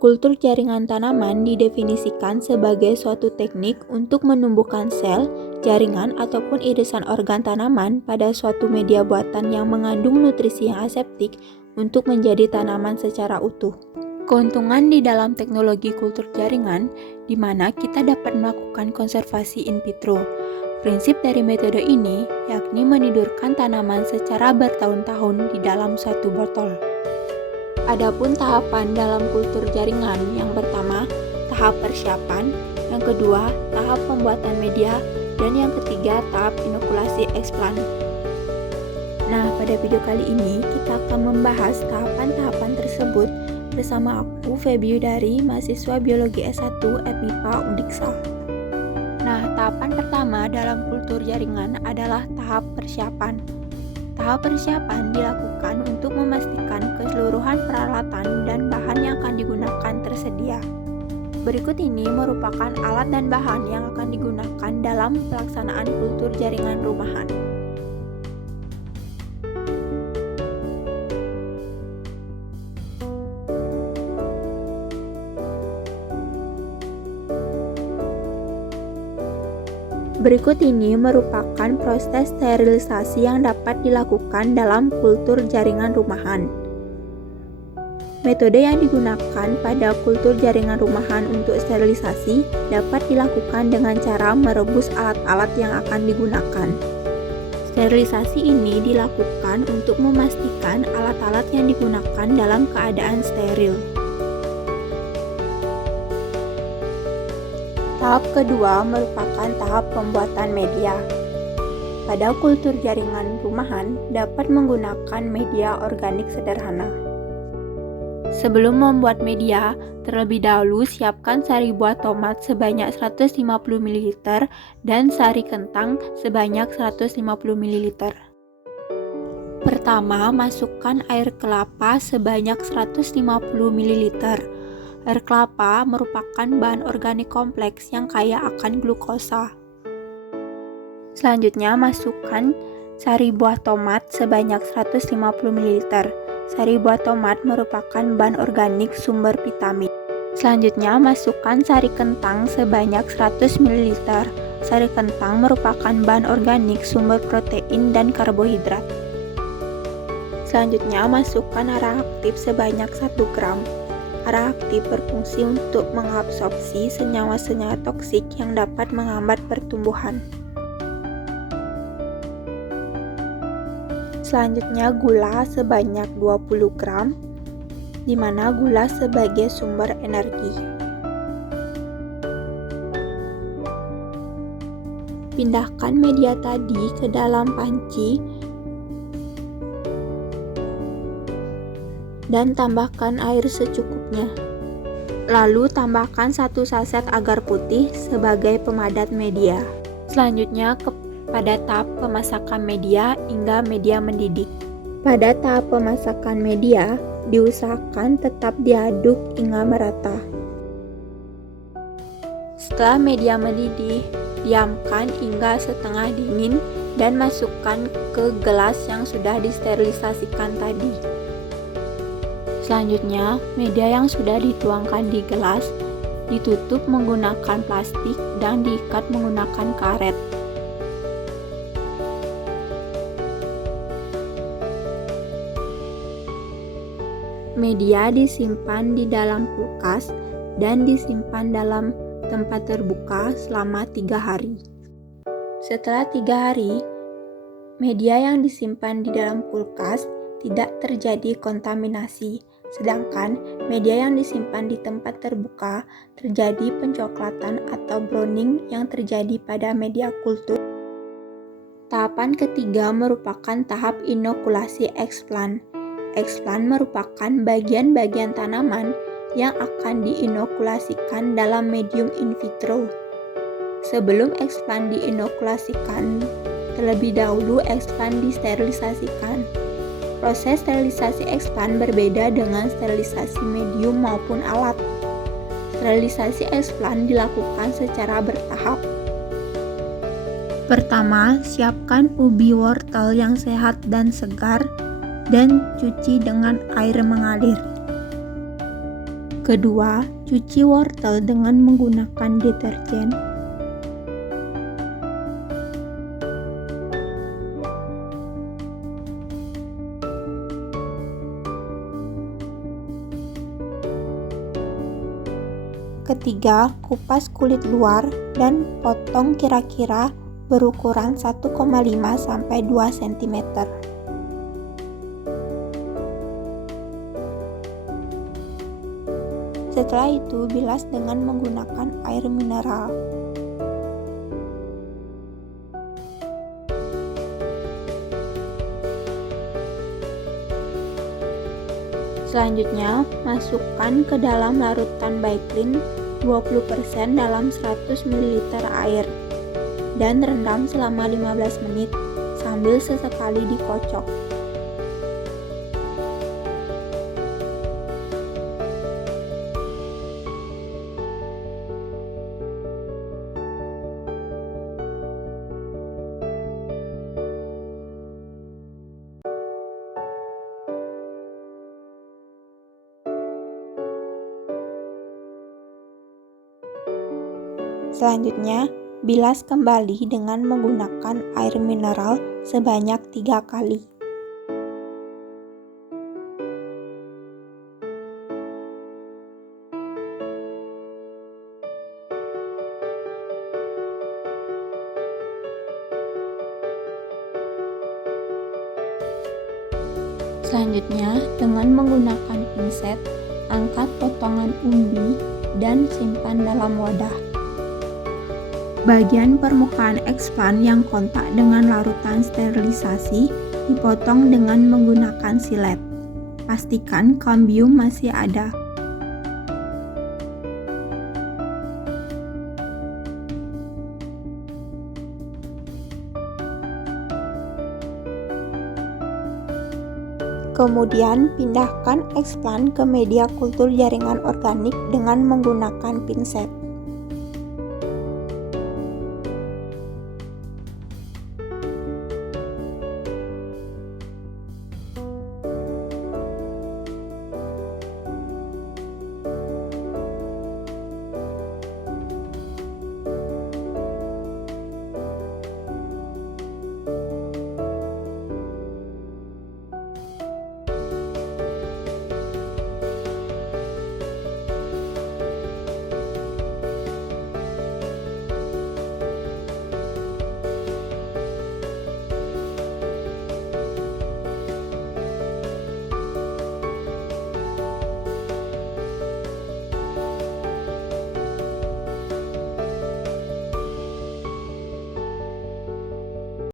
Kultur jaringan tanaman didefinisikan sebagai suatu teknik untuk menumbuhkan sel, jaringan, ataupun irisan organ tanaman pada suatu media buatan yang mengandung nutrisi yang aseptik untuk menjadi tanaman secara utuh. Keuntungan di dalam teknologi kultur jaringan, di mana kita dapat melakukan konservasi in vitro. Prinsip dari metode ini yakni menidurkan tanaman secara bertahun-tahun di dalam suatu botol. Adapun tahapan dalam kultur jaringan, yang pertama, tahap persiapan, yang kedua, tahap pembuatan media, dan yang ketiga, tahap inokulasi eksplan. Nah, pada video kali ini kita akan membahas tahapan-tahapan tersebut bersama aku, Feby dari mahasiswa Biologi S1 FMIPA Undiksa. Nah, tahapan pertama dalam kultur jaringan adalah tahap persiapan. Tahap persiapan dilakukan untuk memastikan keseluruhan peralatan dan bahan yang akan digunakan tersedia. Berikut ini merupakan alat dan bahan yang akan digunakan dalam pelaksanaan kultur jaringan rumahan. Berikut ini merupakan proses sterilisasi yang dapat dilakukan dalam kultur jaringan rumahan. Metode yang digunakan pada kultur jaringan rumahan untuk sterilisasi dapat dilakukan dengan cara merebus alat-alat yang akan digunakan. Sterilisasi ini dilakukan untuk memastikan alat-alat yang digunakan dalam keadaan steril. Tahap kedua merupakan tahap pembuatan media. Pada kultur jaringan rumahan dapat menggunakan media organik sederhana. Sebelum membuat media, terlebih dahulu siapkan sari buah tomat sebanyak 150 ml dan sari kentang sebanyak 150 ml. Pertama, masukkan air kelapa sebanyak 150 ml. Air kelapa merupakan bahan organik kompleks yang kaya akan glukosa. Selanjutnya, masukkan sari buah tomat sebanyak 150 ml. Sari buah tomat merupakan bahan organik sumber vitamin. Selanjutnya, masukkan sari kentang sebanyak 100 ml. Sari kentang merupakan bahan organik sumber protein dan karbohidrat. Selanjutnya, masukkan arang aktif sebanyak 1 gram. Arang aktif berfungsi untuk mengabsorpsi senyawa-senyawa toksik yang dapat menghambat pertumbuhan. Selanjutnya, gula sebanyak 20 gram, di mana gula sebagai sumber energi. Pindahkan media tadi ke dalam panci dan tambahkan air secukupnya. Lalu tambahkan 1 saset agar putih sebagai pemadat media. Selanjutnya pada tahap pemasakan media hingga media mendidih. Pada tahap pemasakan media, diusahakan tetap diaduk hingga merata. Setelah media mendidih, diamkan hingga setengah dingin dan masukkan ke gelas yang sudah disterilisasikan tadi. Selanjutnya, media yang sudah dituangkan di gelas ditutup menggunakan plastik dan diikat menggunakan karet. Media disimpan di dalam kulkas dan disimpan dalam tempat terbuka selama 3 hari. Setelah 3 hari, media yang disimpan di dalam kulkas tidak terjadi kontaminasi, sedangkan media yang disimpan di tempat terbuka terjadi pencoklatan atau browning yang terjadi pada media kultur. Tahapan ketiga merupakan tahap inokulasi eksplan. Eksplan merupakan bagian-bagian tanaman yang akan diinokulasikan dalam medium in vitro. Sebelum eksplan diinokulasikan, terlebih dahulu eksplan disterilisasikan. Proses sterilisasi eksplan berbeda dengan sterilisasi medium maupun alat. Sterilisasi eksplan dilakukan secara bertahap. Pertama, siapkan ubi wortel yang sehat dan segar dan cuci dengan air mengalir. Kedua, cuci wortel dengan menggunakan deterjen. Ketiga, kupas kulit luar dan potong kira-kira berukuran 1,5 sampai 2 cm. Setelah itu, bilas dengan menggunakan air mineral. Selanjutnya, masukkan ke dalam larutan Baiklin 20% dalam 100 ml air dan rendam selama 15 menit sambil sesekali dikocok. Selanjutnya, bilas kembali dengan menggunakan air mineral sebanyak 3 kali. Selanjutnya, dengan menggunakan pinset, angkat potongan umbi dan simpan dalam wadah. Bagian permukaan eksplan yang kontak dengan larutan sterilisasi dipotong dengan menggunakan silet. Pastikan kambium masih ada. Kemudian pindahkan eksplan ke media kultur jaringan organik dengan menggunakan pinset.